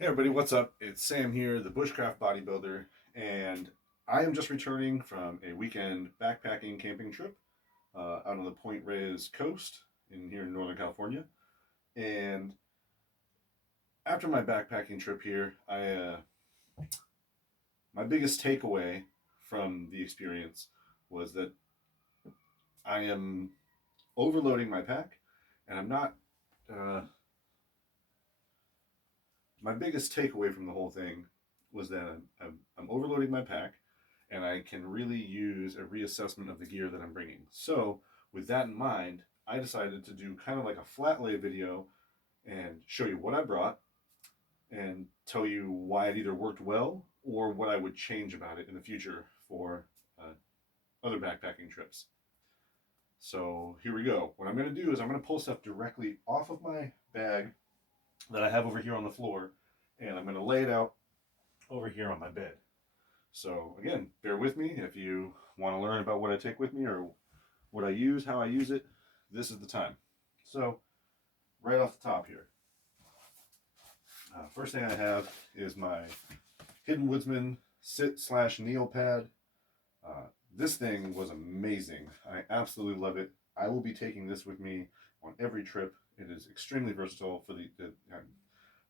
Hey everybody, what's up? It's Sam here, the Bushcraft bodybuilder, and I am just returning from a weekend backpacking camping trip out on the Point Reyes coast in here in Northern California. And after my backpacking trip here, my biggest takeaway from the experience was that I am overloading my pack, and I'm not. Uh, my biggest takeaway from the whole thing was that I'm overloading my pack and I can really use a reassessment of the gear that I'm bringing. So, with that in mind, I decided to do kind of like a flat lay video and show you what I brought and tell you why it either worked well or what I would change about it in the future for other backpacking trips. So, here we go. What I'm going to do is I'm going to pull stuff directly off of my bag that I have over here on the floor and I'm going to lay it out over here on my bed. So again, bear with me if you want to learn about what I take with me or what I use, how I use it. This is the time. So right off the top here, first thing I have is my hidden Woodsman Sit / kneel pad. This thing was amazing. I absolutely love it. I will be taking this with me on every trip. It is extremely versatile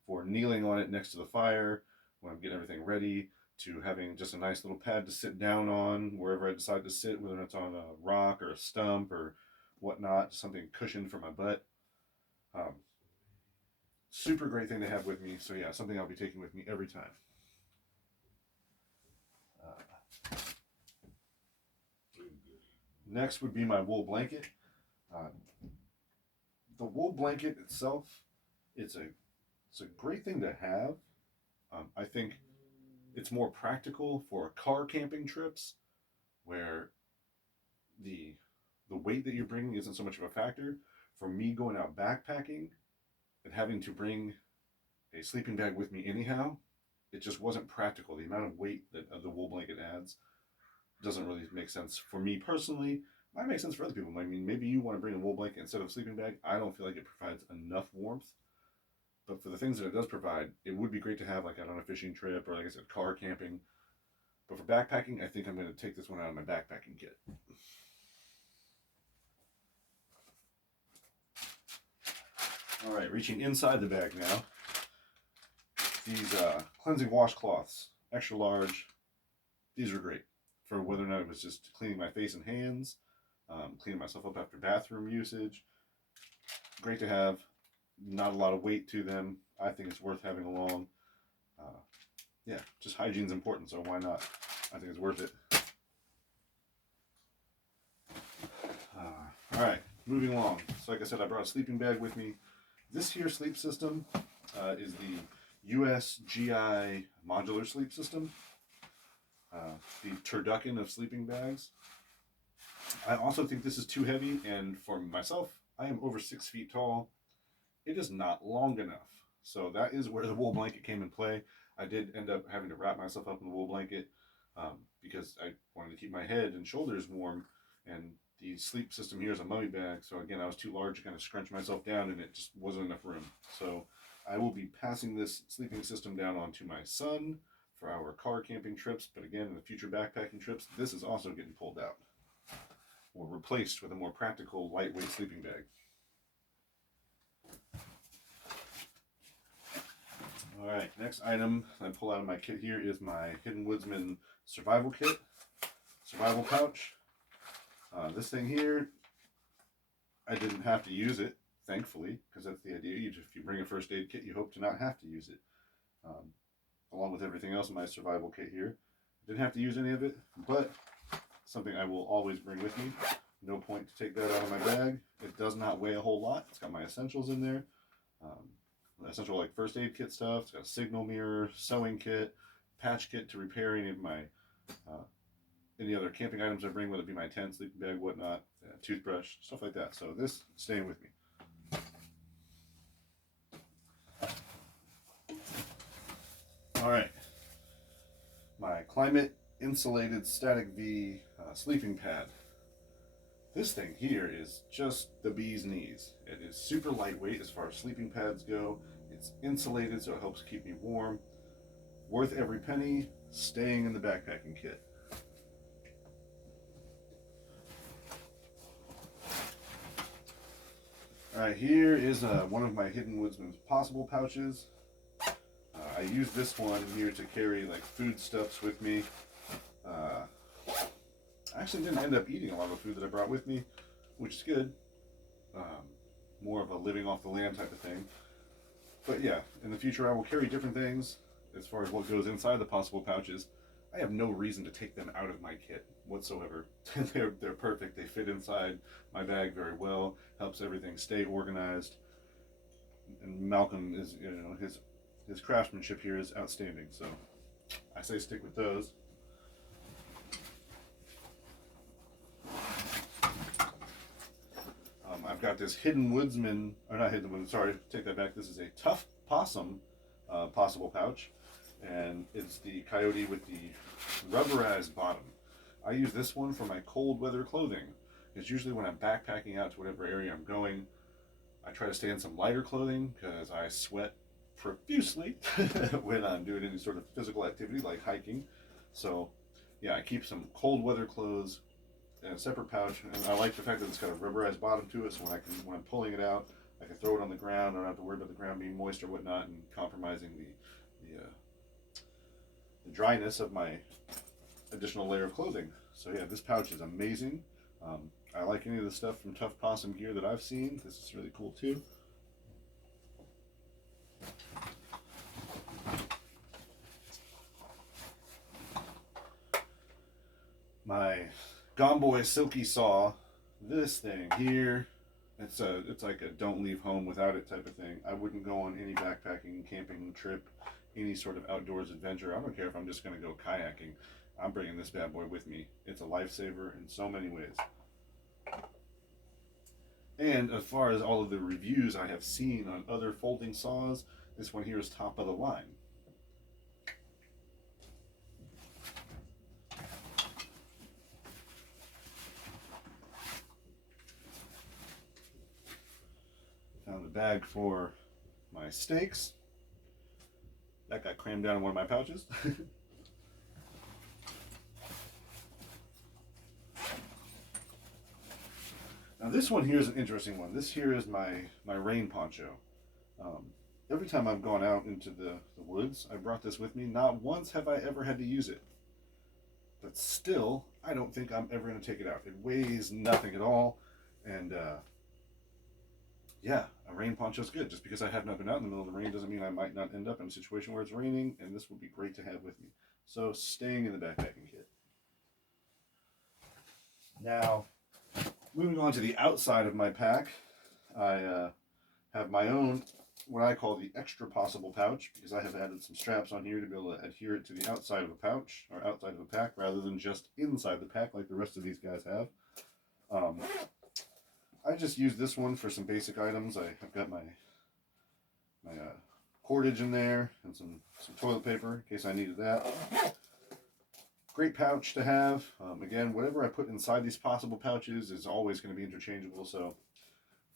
for kneeling on it next to the fire when I'm getting everything ready, to having just a nice little pad to sit down on wherever I decide to sit, whether it's on a rock or a stump or whatnot, something cushioned for my butt. Um, Super great thing to have with me. So yeah, something I'll be taking with me every time. Uh, Next would be my wool blanket. Uh, the wool blanket itself, it's a it's a great thing to have. I think it's more practical for car camping trips where the the weight that you're bringing isn't so much of a factor. For me going out backpacking and having to bring a sleeping bag with me anyhow, it just wasn't practical. The amount of weight that the wool blanket adds doesn't really make sense for me personally. Might make sense for other people. I mean, maybe you want to bring a wool blanket instead of a sleeping bag. I don't feel like it provides enough warmth. But for the things that it does provide, it would be great to have like out on a fishing trip or like I said, car camping. But for backpacking, I think I'm going to take this one out of my backpacking kit. All right, reaching inside the bag now. These cleansing washcloths, extra large. These are great for whether or not it was just cleaning my face and hands, cleaning myself up after bathroom usage. Great to have. Not a lot of weight to them. I think it's worth having along. Uh, yeah, just hygiene's important, so why not? I think it's worth it. All right, moving along. So like I said, I brought a sleeping bag with me. This here sleep system is the USGI modular sleep system, the turducken of sleeping bags. I also think this is too heavy, and for myself, I am over 6 feet tall. It is not long enough. So that is where the wool blanket came in play. I did end up having to wrap myself up in the wool blanket because I wanted to keep my head and shoulders warm. And the sleep system here is a mummy bag. So again, I was too large to kind of scrunch myself down and it just wasn't enough room. So I will be passing this sleeping system down onto my son for our car camping trips. But again, in the future backpacking trips, this is also getting pulled out or replaced with a more practical, lightweight sleeping bag. All right, next item I pull out of my kit here is my Hidden Woodsman survival kit, survival pouch. This thing here, I didn't have to use it, thankfully, because that's the idea. If you bring a first aid kit, you hope to not have to use it. Along with everything else in my survival kit here. Didn't have to use any of it, but something I will always bring with me. No point to take that out of my bag. It does not weigh a whole lot. It's got my essentials in there. Essential like first aid kit stuff. It's got a signal mirror, sewing kit, patch kit to repair any other camping items I bring, whether it be my tent, sleeping bag, whatnot, toothbrush, stuff like that. So this staying with me. All right, my climate insulated static V sleeping pad. This thing here is just the bee's knees. It is super lightweight as far as sleeping pads go. It's insulated, so it helps keep me warm. Worth every penny, staying in the backpacking kit. Alright, here is one of my Hidden Woodsman's possible pouches. I use this one here to carry like foodstuffs with me. I actually didn't end up eating a lot of the food that I brought with me, which is good. More of a living off the land type of thing. But yeah, in the future I will carry different things as far as what goes inside the possible pouches. I have no reason to take them out of my kit whatsoever. they're perfect. They fit inside my bag very well. Helps everything stay organized. And Malcolm is, you know, his craftsmanship here is outstanding. So I say stick with those. I've got this Hidden Woodsman, or not Hidden Woodsman, sorry, take that back. This is a Tough Possum possible pouch, and it's the Coyote with the rubberized bottom. I use this one for my cold weather clothing. It's usually when I'm backpacking out to whatever area I'm going. I try to stay in some lighter clothing because I sweat profusely when I'm doing any sort of physical activity like hiking. So yeah, I keep some cold weather clothes in a separate pouch, and I like the fact that it's got a rubberized bottom to it, so when I'm pulling it out, I can throw it on the ground. I don't have to worry about the ground being moist or whatnot and compromising the dryness of my additional layer of clothing. So yeah, this pouch is amazing. I like any of the stuff from Tough Possum gear that I've seen. This is really cool too. My Gone Boy Silky Saw, this thing here, it's like a don't leave home without it type of thing. I wouldn't go on any backpacking, camping trip, any sort of outdoors adventure. I don't care if I'm just going to go kayaking. I'm bringing this bad boy with me. It's a lifesaver in so many ways. And as far as all of the reviews I have seen on other folding saws, this one here is top of the line. Found a bag for my steaks. That got crammed down in one of my pouches. Now this one here is an interesting one. This here is my rain poncho. Every time I've gone out into the woods, I brought this with me. Not once have I ever had to use it. But still, I don't think I'm ever going to take it out. It weighs nothing at all. And yeah, a rain poncho is good. Just because I have not been out in the middle of the rain doesn't mean I might not end up in a situation where it's raining, and this would be great to have with me. So staying in the backpacking kit. Now, moving on to the outside of my pack, I have my own, what I call the extra possible pouch, because I have added some straps on here to be able to adhere it to the outside of a pouch, or outside of a pack, rather than just inside the pack like the rest of these guys have. I just use this one for some basic items. I've got my cordage in there and some toilet paper in case I needed that. Great pouch to have. Again, whatever I put inside these possible pouches is always going to be interchangeable, so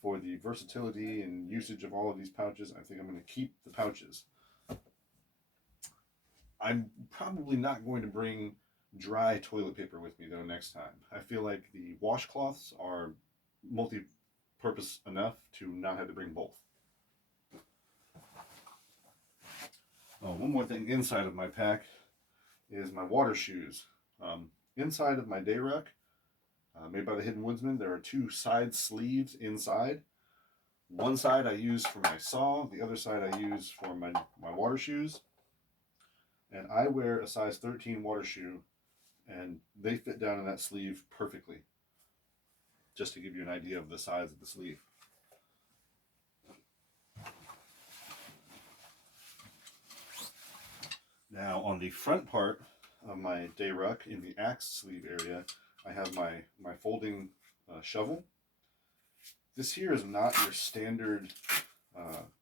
for the versatility and usage of all of these pouches, I think I'm going to keep the pouches. I'm probably not going to bring dry toilet paper with me though next time. I feel like the washcloths are multi-purpose enough to not have to bring both. Oh, one more thing inside of my pack is my water shoes. Inside of my day ruck, made by the Hidden Woodsman, there are two side sleeves inside. One side I use for my saw, the other side I use for my water shoes. And I wear a size 13 water shoe, and they fit down in that sleeve perfectly. Just to give you an idea of the size of the sleeve. Now on the front part of my day ruck, in the axe sleeve area, I have my folding shovel. This here is not your standard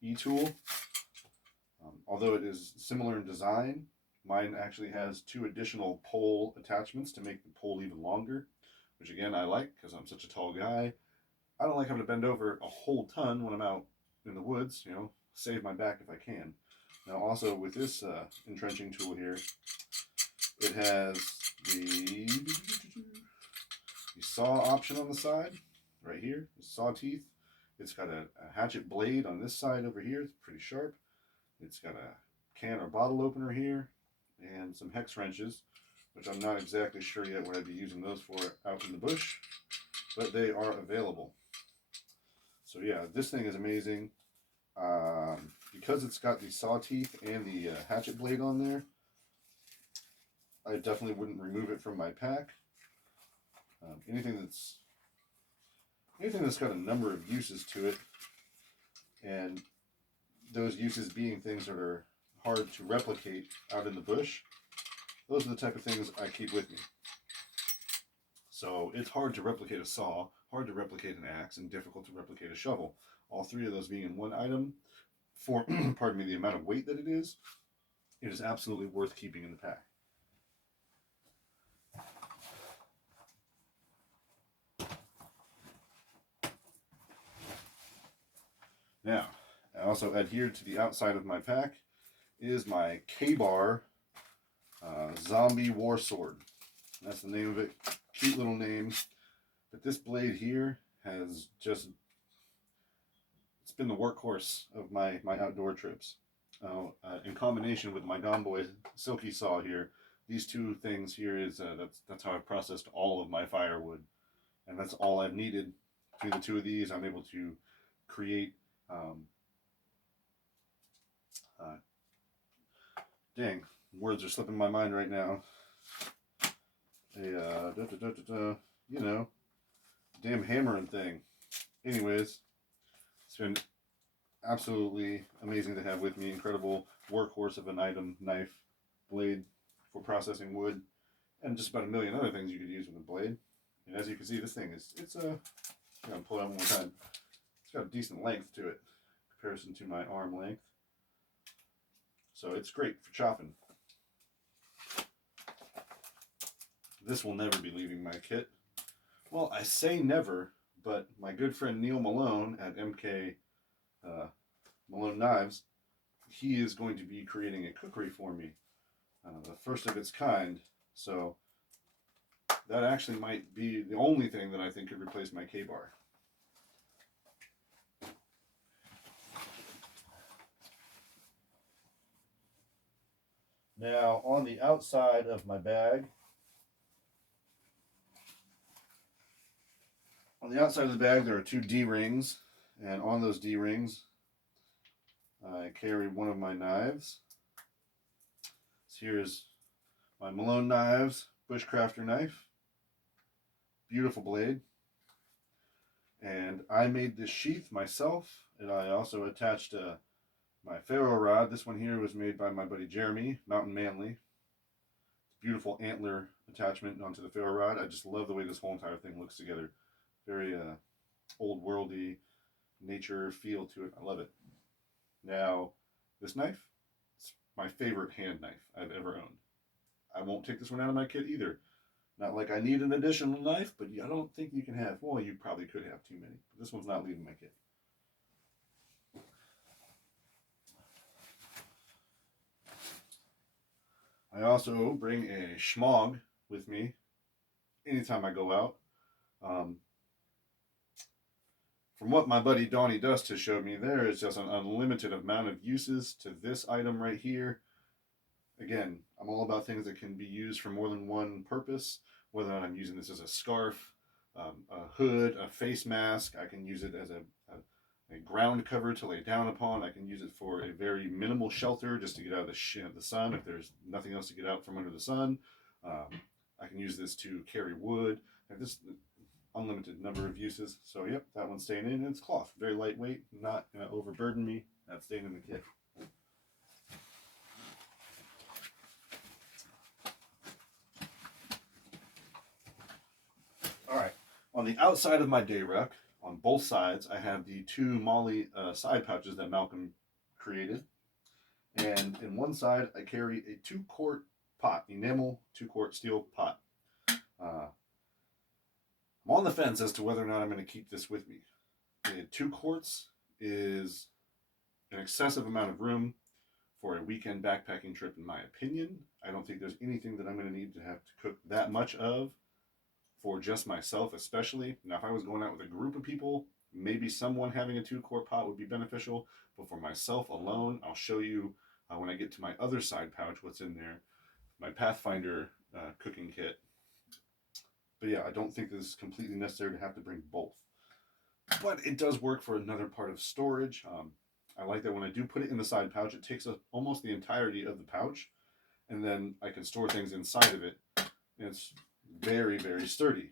e-tool. Although it is similar in design, mine actually has two additional pole attachments to make the pole even longer, which again I like because I'm such a tall guy. I don't like having to bend over a whole ton when I'm out in the woods, you know, save my back if I can. Now also with this entrenching tool here, it has the saw option on the side, right here, the saw teeth. It's got a hatchet blade on this side over here, it's pretty sharp. It's got a can or bottle opener here, and some hex wrenches, which I'm not exactly sure yet what I'd be using those for out in the bush, but they are available. So yeah, this thing is amazing. Because it's got the saw teeth and the hatchet blade on there, I definitely wouldn't remove it from my pack. Anything that's got a number of uses to it, and those uses being things that are hard to replicate out in the bush, those are the type of things I keep with me. So it's hard to replicate a saw, hard to replicate an axe, and difficult to replicate a shovel. All three of those being in one item, for pardon me, the amount of weight that it is absolutely worth keeping in the pack. Now, I also adhered to the outside of my pack is my Kbar Zombie War Sword. That's the name of it. Cute little name. But this blade here has just, it's been the workhorse of my outdoor trips. In combination with my Gomboy Silky Saw here, these two things here is, that's how I've processed all of my firewood. And that's all I've needed. Between the two of these, I'm able to create dang, words are slipping my mind right now. You know, damn hammering thing. Anyways, it's been absolutely amazing to have with me. Incredible workhorse of an item, knife, blade for processing wood, and just about a million other things you could use with a blade. And as you can see, this thing is, I'm gonna pull it out one more time. It's got a decent length to it in comparison to my arm length. So it's great for chopping. This will never be leaving my kit. Well, I say never, but my good friend Neil Malone at MK Malone Knives, he is going to be creating a cookery for me, the first of its kind. So that actually might be the only thing that I think could replace my Kbar. Now, on the outside of my bag, there are two D-rings, and on those D-rings, I carry one of my knives. So here's my Malone Knives Bushcrafter knife. Beautiful blade. And I made this sheath myself, and I also attached my ferro rod. This one here was made by my buddy Jeremy, Mountain Manly. Beautiful antler attachment onto the ferro rod. I just love the way this whole entire thing looks together. Very old worldy nature feel to it. I love it. Now, this knife, it's my favorite hand knife I've ever owned. I won't take this one out of my kit either. Not like I need an additional knife, but I don't think you can have, well, you probably could have too many. But this one's not leaving my kit. I also bring a schmog with me anytime I go out. From what my buddy Donnie Dust has showed me, there is just an unlimited amount of uses to this item right here. Again, I'm all about things that can be used for more than one purpose, whether or not I'm using this as a scarf, a hood, a face mask. I can use it as a ground cover to lay down upon. I can use it for a very minimal shelter just to get out of the sun if there's nothing else to get out from under the sun. I can use this to carry wood. And this unlimited number of uses. So yep, that one's staying in. And it's cloth, very lightweight, not going to overburden me. That's staying in the kit. All right, on the outside of my day ruck, on both sides, I have the two Molly side pouches that Malcolm created. And in one side, I carry a 2-quart pot, enamel 2-quart steel pot. I'm on the fence as to whether or not I'm going to keep this with me. The 2 quarts is an excessive amount of room for a weekend backpacking trip, in my opinion. I don't think there's anything that I'm going to need to have to cook that much of for just myself, especially. Now, if I was going out with a group of people, maybe someone having a 2-quart pot would be beneficial. But for myself alone, I'll show you when I get to my other side pouch what's in there. My Pathfinder cooking kit. But yeah, I don't think this is completely necessary to have to bring both. But it does work for another part of storage. I like that when I do put it in the side pouch, it takes up almost the entirety of the pouch, and then I can store things inside of it. And it's very, very sturdy.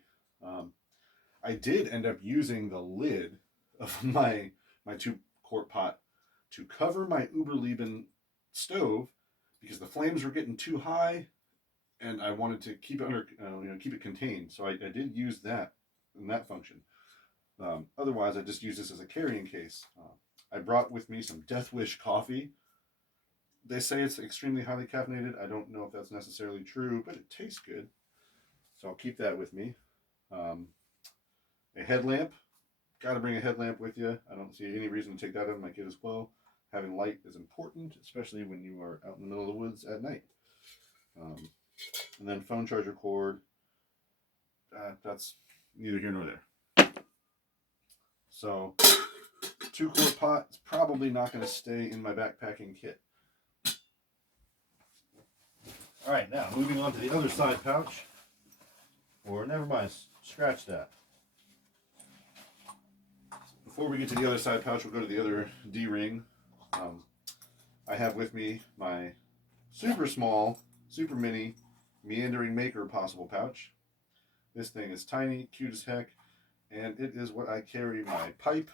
I did end up using the lid of my 2-quart pot to cover my Uberleben stove because the flames were getting too high, and I wanted to keep it under, keep it contained. So I did use that in that function. Otherwise, I just use this as a carrying case. I brought with me some Death Wish coffee. They say it's extremely highly caffeinated. I don't know if that's necessarily true, but it tastes good. So I'll keep that with me. A headlamp. Got to bring a headlamp with you. I don't see any reason to take that out of my kit as well. Having light is important, especially when you are out in the middle of the woods at night. And then phone charger cord. That's neither here nor there. So 2-quart pot is probably not going to stay in my backpacking kit. All right, now moving on to the other side pouch. Or never mind, scratch that. Before we get to the other side pouch, we'll go to the other D-ring. I have with me my super small, super mini, meandering maker possible pouch. This thing is tiny, cute as heck, and it is what I carry my pipe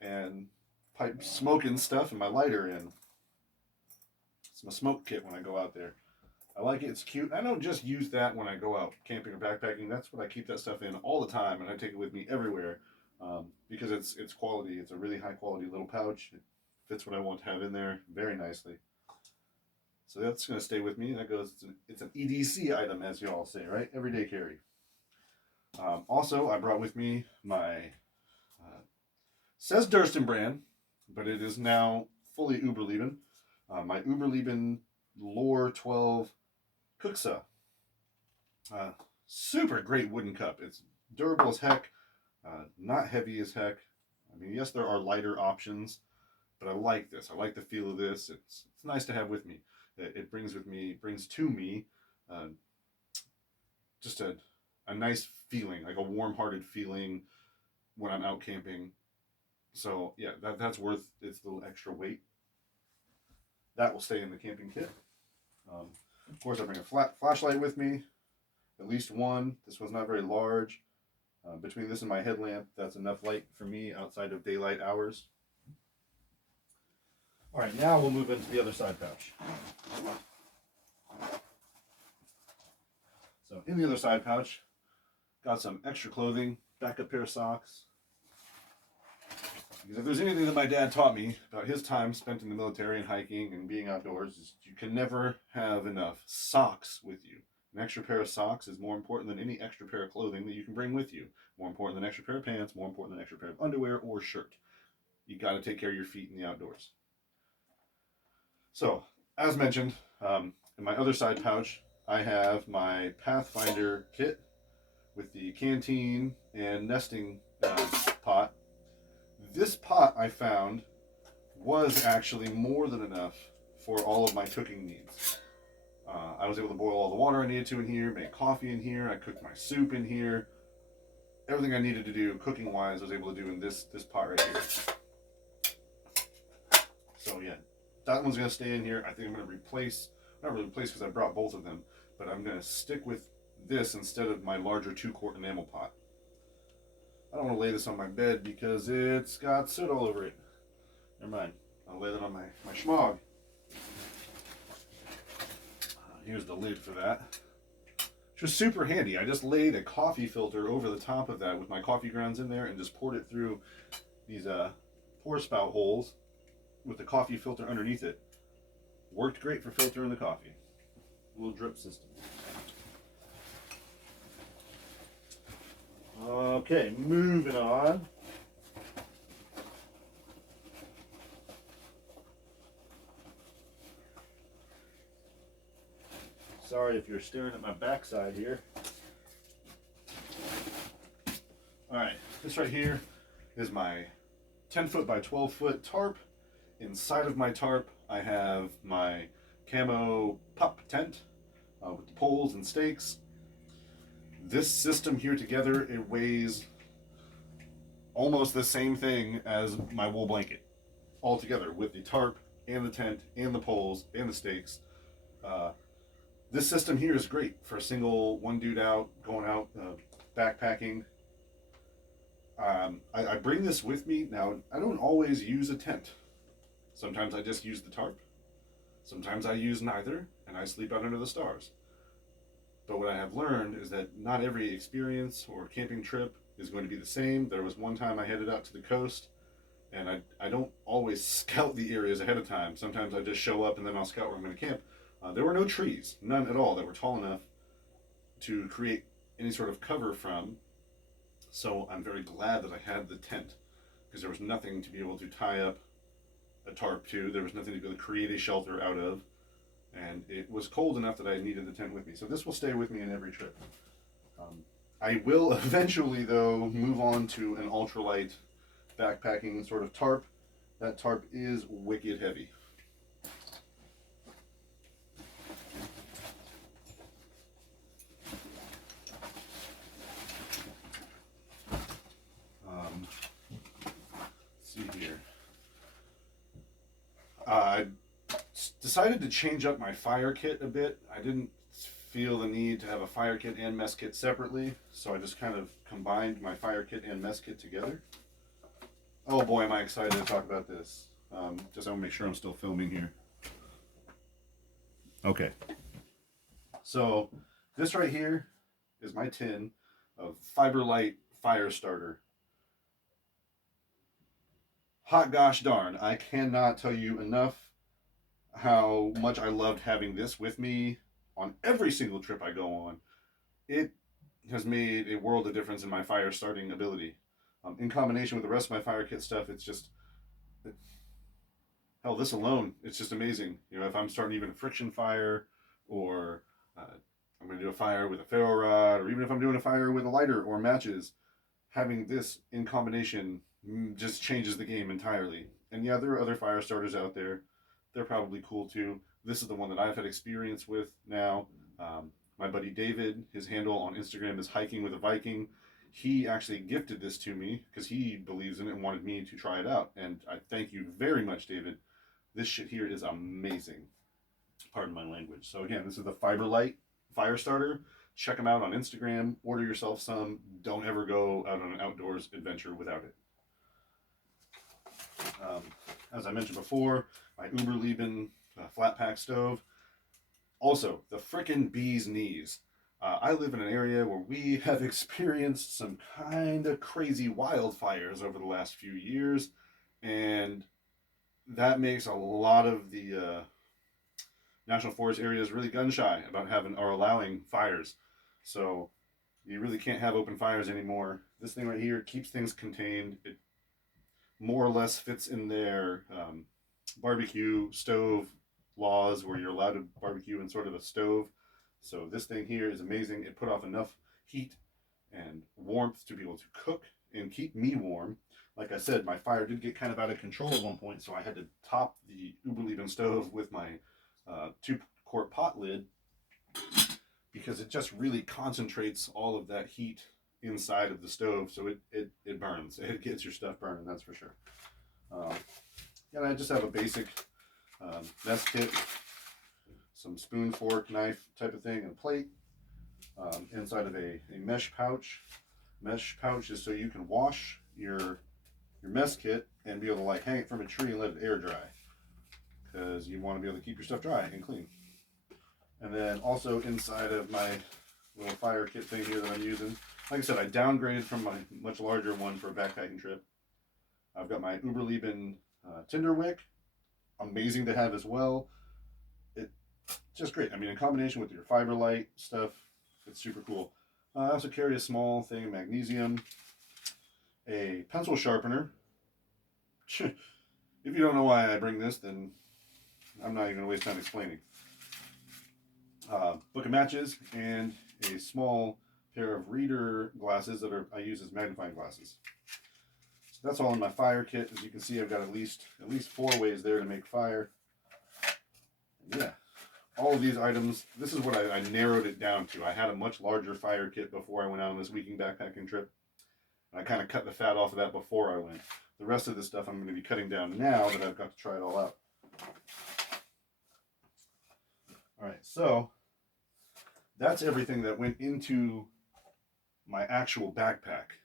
and pipe smoking stuff and my lighter in. It's my smoke kit when I go out there. I like it, it's cute. I don't just use that when I go out camping or backpacking. That's what I keep that stuff in all the time, and I take it with me everywhere because it's quality. It's a really high quality little pouch. It fits what I want to have in there very nicely. So that's going to stay with me. That goes. It's an EDC item, as you all say, right? Everyday carry. Also, I brought with me my says Dursten brand, but it is now fully Uberleben. My Uberleben Lore 12 Cooksa. Super great wooden cup. It's durable as heck, not heavy as heck. I mean, yes, there are lighter options, but I like this. I like the feel of this. It's nice to have with me. It brings to me just a nice feeling, like a warm-hearted feeling when I'm out camping. So yeah, that's worth its little extra weight. That will stay in the camping kit. Of course, I bring a flashlight with me, at least one. This one's not very large. Between this and my headlamp, that's enough light for me outside of daylight hours. All right, now we'll move into the other side pouch. So in the other side pouch, got some extra clothing, backup pair of socks. Because if there's anything that my dad taught me about his time spent in the military and hiking and being outdoors, is you can never have enough socks with you. An extra pair of socks is more important than any extra pair of clothing that you can bring with you. More important than an extra pair of pants, more important than an extra pair of underwear or shirt. You got to take care of your feet in the outdoors. So, as mentioned, in my other side pouch, I have my Pathfinder kit with the canteen and nesting pot. This pot I found was actually more than enough for all of my cooking needs. I was able to boil all the water I needed to in here, make coffee in here, I cooked my soup in here. Everything I needed to do cooking wise I was able to do in this pot right here. So yeah, that one's going to stay in here. I think I'm going to not really replace because I brought both of them, but I'm going to stick with this instead of my larger 2-quart enamel pot. I don't want to lay this on my bed because it's got soot all over it. Never mind. I'll lay that on my schmog. Here's the lid for that. Which was super handy. I just laid a coffee filter over the top of that with my coffee grounds in there and just poured it through these pour spout holes with the coffee filter underneath it. Worked great for filtering the coffee. Little drip system. Okay, moving on. Sorry if you're staring at my backside here. Alright, this right here is my 10-foot by 12-foot tarp. Inside of my tarp, I have my camo pup tent with the poles and stakes. This system here together, it weighs almost the same thing as my wool blanket. All together with the tarp and the tent and the poles and the stakes. This system here is great for a single one dude out, going out backpacking. I bring this with me. Now, I don't always use a tent. Sometimes I just use the tarp. Sometimes I use neither, and I sleep out under the stars. But what I have learned is that not every experience or camping trip is going to be the same. There was one time I headed out to the coast, and I don't always scout the areas ahead of time. Sometimes I just show up and then I'll scout where I'm going to camp. There were no trees, none at all, that were tall enough to create any sort of cover from. So I'm very glad that I had the tent, because there was nothing to be able to tie up a tarp to. There was nothing to be able to create a shelter out of. And it was cold enough that I needed the tent with me. So this will stay with me in every trip. I will eventually, though, move on to an ultralight backpacking sort of tarp. That tarp is wicked heavy. Let's see here. I decided to change up my fire kit a bit. I didn't feel the need to have a fire kit and mess kit separately, so I just kind of combined my fire kit and mess kit together. Oh boy, am I excited to talk about this. Just I want to make sure I'm still filming here. Okay. So this right here is my tin of Fiberlight Fire Starter. Hot gosh darn, I cannot tell you enough how much I loved having this with me on every single trip I go on. It has made a world of difference in my fire starting ability. In combination with the rest of my fire kit stuff, it's just, hell, this alone, it's just amazing. You know, if I'm starting even a friction fire, or I'm going to do a fire with a ferro rod, or even if I'm doing a fire with a lighter or matches, having this in combination just changes the game entirely. And yeah, there are other fire starters out there. They're probably cool too. This is the one that I've had experience with now. My buddy David, his handle on Instagram is Hiking with a Viking. He actually gifted this to me because he believes in it and wanted me to try it out. And I thank you very much, David. This shit here is amazing. Pardon my language. So again, this is the Fiberlight Fire Starter. Check them out on Instagram. Order yourself some. Don't ever go out on an outdoors adventure without it. As I mentioned before, my Uberleben flat pack stove. Also, the frickin' bee's knees. I live in an area where we have experienced some kind of crazy wildfires over the last few years, and that makes a lot of the national forest areas really gun shy about having or allowing fires. So you really can't have open fires anymore. This thing right here keeps things contained. It more or less fits in their barbecue stove laws where you're allowed to barbecue in sort of a stove. So this thing here is amazing. It put off enough heat and warmth to be able to cook and keep me warm. Like I said, my fire did get kind of out of control at one point, so I had to top the Uberleben stove with my 2-quart pot lid, because it just really concentrates all of that heat inside of the stove, so it burns. It gets your stuff burning, that's for sure. And I just have a basic mess kit, some spoon, fork, knife type of thing, and plate. Inside of a mesh pouch. Mesh pouch is so you can wash your mess kit and be able to like hang it from a tree and let it air dry, because you want to be able to keep your stuff dry and clean. And then also inside of my little fire kit thing here that I'm using, like I said, I downgraded from my much larger one for a backpacking trip. I've got my Uberleben tinder wick, amazing to have as well. It's just great. I mean, in combination with your Fiberlight stuff, it's super cool. I also carry a small thing of magnesium, a pencil sharpener. If you don't know why I bring this, then I'm not even going to waste time explaining. book of matches, and a small pair of reader glasses that I use as magnifying glasses. So that's all in my fire kit. As you can see, I've got at least 4 ways there to make fire. And yeah, all of these items, this is what I narrowed it down to. I had a much larger fire kit before I went out on this weekend backpacking trip. And I kind of cut the fat off of that before I went. The rest of this stuff I'm going to be cutting down now that I've got to try it all out. Alright, so that's everything that went into my actual backpack.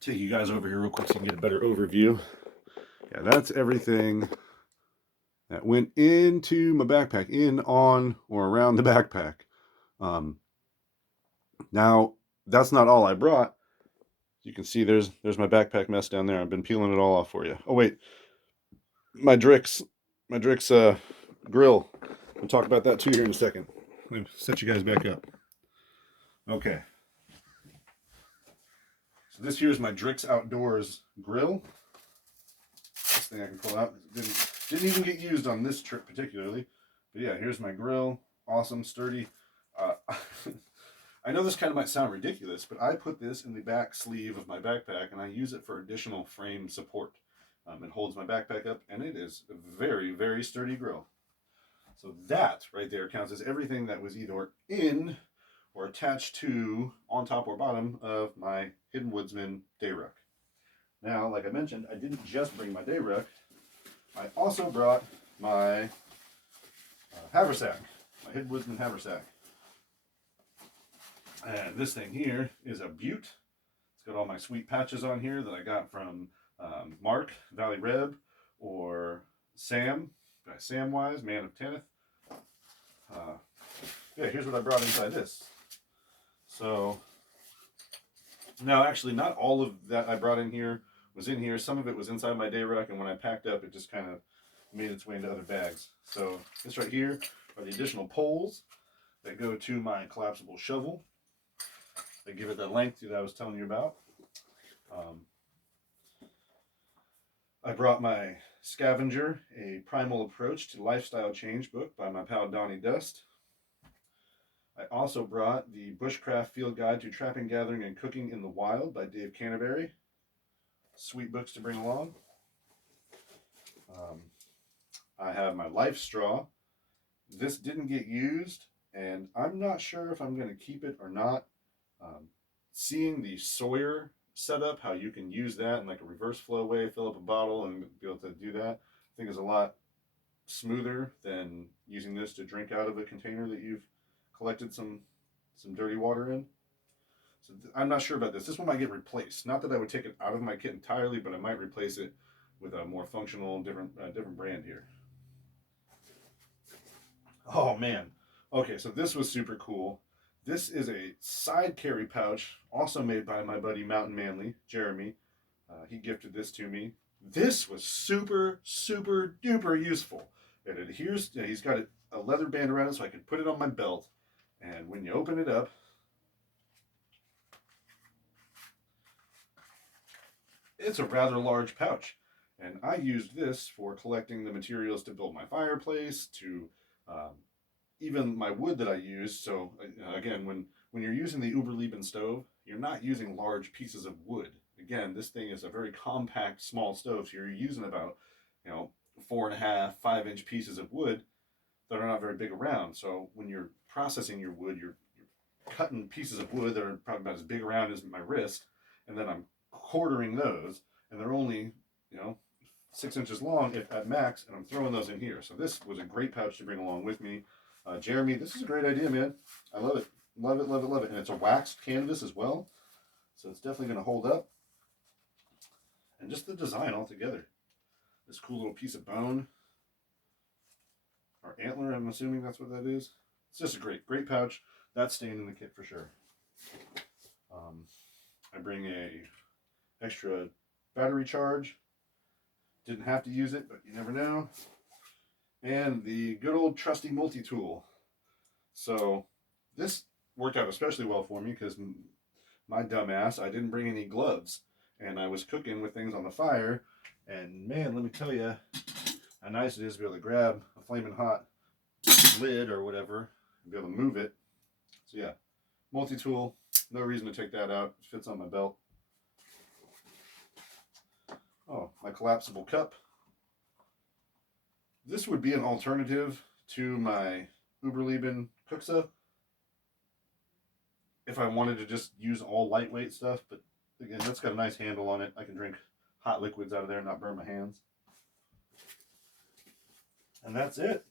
Take you guys over here real quick so you can get a better overview. Yeah, that's everything that went into my backpack, in, on, or around the backpack. Now, that's not all I brought. You can see there's my backpack mess down there. I've been peeling it all off for you. Oh wait, my Drix grill. We'll talk about that too here in a second. Let me set you guys back up. Okay. So this here is my Drix Outdoors grill. This thing I can pull out. Didn't even get used on this trip particularly. But yeah, here's my grill. Awesome, sturdy. I know this kind of might sound ridiculous, but I put this in the back sleeve of my backpack and I use it for additional frame support. It holds my backpack up and it is a very, very sturdy grill. So that right there counts as everything that was either in or attached to, on top or bottom of my Hidden Woodsman day ruck. Now, like I mentioned, I didn't just bring my day ruck. I also brought my haversack, my Hidden Woodsman haversack. And this thing here is a beaut. It's got all my sweet patches on here that I got from Mark, Valley Reb, or Sam, by Samwise, Man of Tenneth. Yeah, here's what I brought inside this. So, now actually not all of that I brought in here was in here. Some of it was inside my day ruck, and when I packed up, it just kind of made its way into other bags. So, this right here are the additional poles that go to my collapsible shovel. They give it that length that I was telling you about. I brought my Scavenger, a primal approach to lifestyle change book by my pal Donnie Dust. I also brought the Bushcraft Field Guide to Trapping, Gathering, and Cooking in the Wild by Dave Canterbury. Sweet books to bring along. I have my Life Straw. This didn't get used, and I'm not sure if I'm going to keep it or not. Seeing the Sawyer setup, how you can use that in like a reverse flow way, fill up a bottle and be able to do that, I think is a lot smoother than using this to drink out of a container that you've collected some dirty water in. So I'm not sure about this. This one might get replaced. Not that I would take it out of my kit entirely, but I might replace it with a more functional, different brand here. Oh man. Okay, so this was super cool. This is a side carry pouch, also made by my buddy Mountain Manly, Jeremy. He gifted this to me. This was super, super duper useful. It adheres, he's got a leather band around it so I can put it on my belt. And when you open it up, it's a rather large pouch. And I used this for collecting the materials to build my fireplace, to even my wood that I use. So again, when you're using the Uberleben stove, you're not using large pieces of wood. Again, this thing is a very compact, small stove, so you're using about 4.5, 5-inch pieces of wood that are not very big around. So when you're processing your wood, you're cutting pieces of wood that are probably about as big around as my wrist, and then I'm quartering those, and they're only 6 inches long at max, and I'm throwing those in here. So this was a great pouch to bring along with me. Jeremy, this is a great idea, man. I love it. Love it, love it, love it. And it's a waxed canvas as well, so it's definitely going to hold up. And just the design altogether. This cool little piece of bone, or antler, I'm assuming that's what that is. It's just a great pouch. That's staying in the kit for sure. I bring a extra battery charge. Didn't have to use it, but you never know. And the good old trusty multi-tool. So this worked out especially well for me because my dumb ass, I didn't bring any gloves. And I was cooking with things on the fire. And man, let me tell you how nice it is to be able to grab a flaming hot lid or whatever and be able to move it. So yeah, multi-tool, no reason to take that out. It fits on my belt. Oh, my collapsible cup. This would be an alternative to my Uberleben Kuxa if I wanted to just use all lightweight stuff, but again, that's got a nice handle on it. I can drink hot liquids out of there and not burn my hands. And that's it.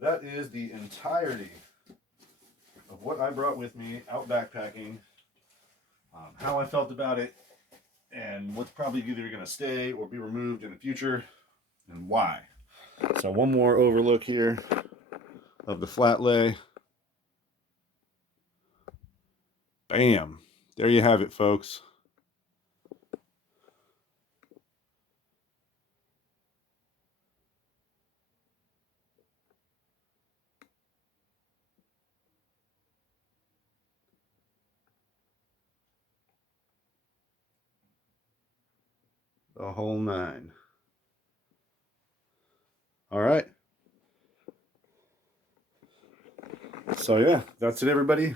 That is the entirety of what I brought with me out backpacking, how I felt about it, and what's probably either going to stay or be removed in the future, and why. So one more overlook here of the flat lay. Bam. There you have it, folks. The whole nine. All right. So yeah, that's it, everybody.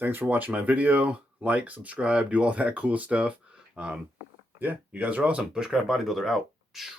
Thanks for watching my video. Like, subscribe, do all that cool stuff. Yeah, you guys are awesome. Bushcraft Bodybuilder out.